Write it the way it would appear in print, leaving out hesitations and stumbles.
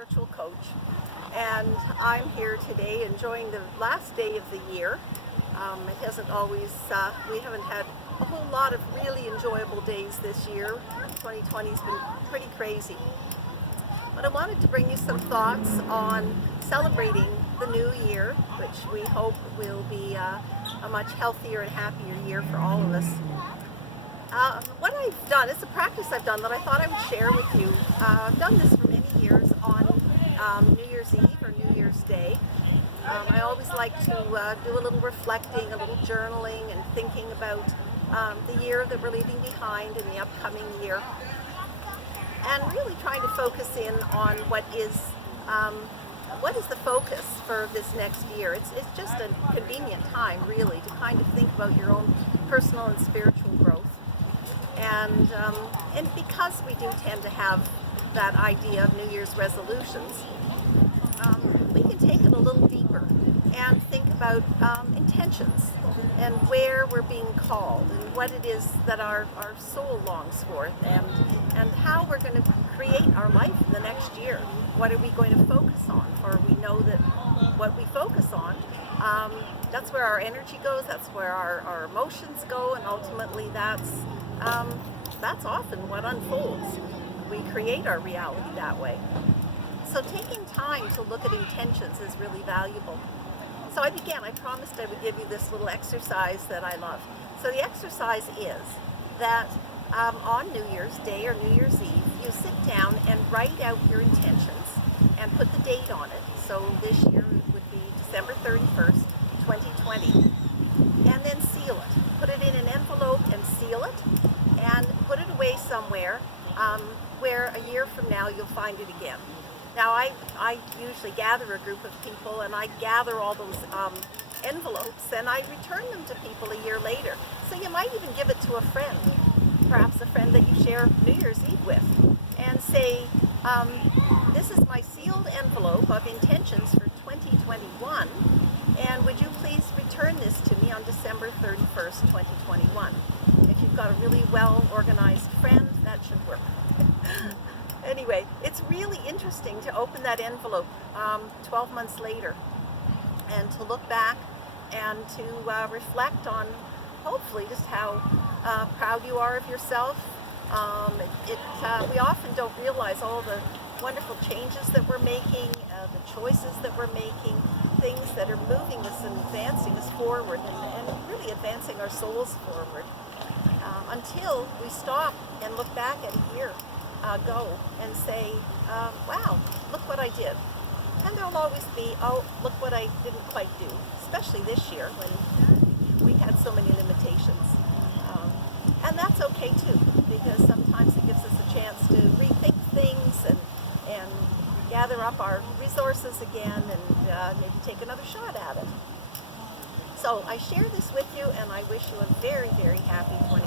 spiritual coach, and I'm here today enjoying the last day of the year. It hasn't always, we haven't had a whole lot of really enjoyable days this year. 2020's been pretty crazy. But I wanted to bring you some thoughts on celebrating the new year, which we hope will be a much healthier and happier year for all of us. What I've done, it's a practice I've done that I thought I would share with you. I've done this for many years on New Year's Eve or New Year's Day. I always like to do a little reflecting, a little journaling, and thinking about the year that we're leaving behind and the upcoming year. And really trying to focus in on what is the focus for this next year. It's just a convenient time, really, to kind of think about your own personal and spiritual growth. And because we do tend to have that idea of New Year's resolutions, we can take it a little deeper and think about intentions and where we're being called and what it is that our soul longs for, and how we're going to create our life in the next year. What are we going to focus on? For we know that what we focus on, that's where our energy goes, that's where our emotions go, and ultimately that's often what unfolds. We create our reality that way. So taking time to look at intentions is really valuable. So I promised I would give you this little exercise that I love. So the exercise is that on New Year's Day or New Year's Eve, you sit down and write out your intentions and put the date on it. So this year it would be December 31st, 2020. And then seal it. Put it in an envelope and seal it, and put it away somewhere where a year from now you'll find it again. Now I usually gather a group of people, and I gather all those envelopes and I return them to people a year later. So you might even give it to a friend, perhaps a friend that you share New Year's Eve with, and say, this is my sealed envelope of intentions for 2021, and would you please return this to me on December 31st, 2021. If you've got a really well-organized friend, that should work. Anyway, it's really interesting to open that envelope 12 months later and to look back and to reflect on, hopefully, just how proud you are of yourself. We often don't realize all the wonderful changes that we're making, the choices that we're making, things that are moving us and advancing us forward and really advancing our souls forward, until we stop and look back at a year ago and say, wow, look what I did. And there'll always be, oh, look what I didn't quite do, especially this year when we had so many limitations. And that's okay too, because sometimes it gives us a chance to rethink things and gather up our resources again and maybe take another shot at it. So I share this with you, and I wish you a very, very happy 2020.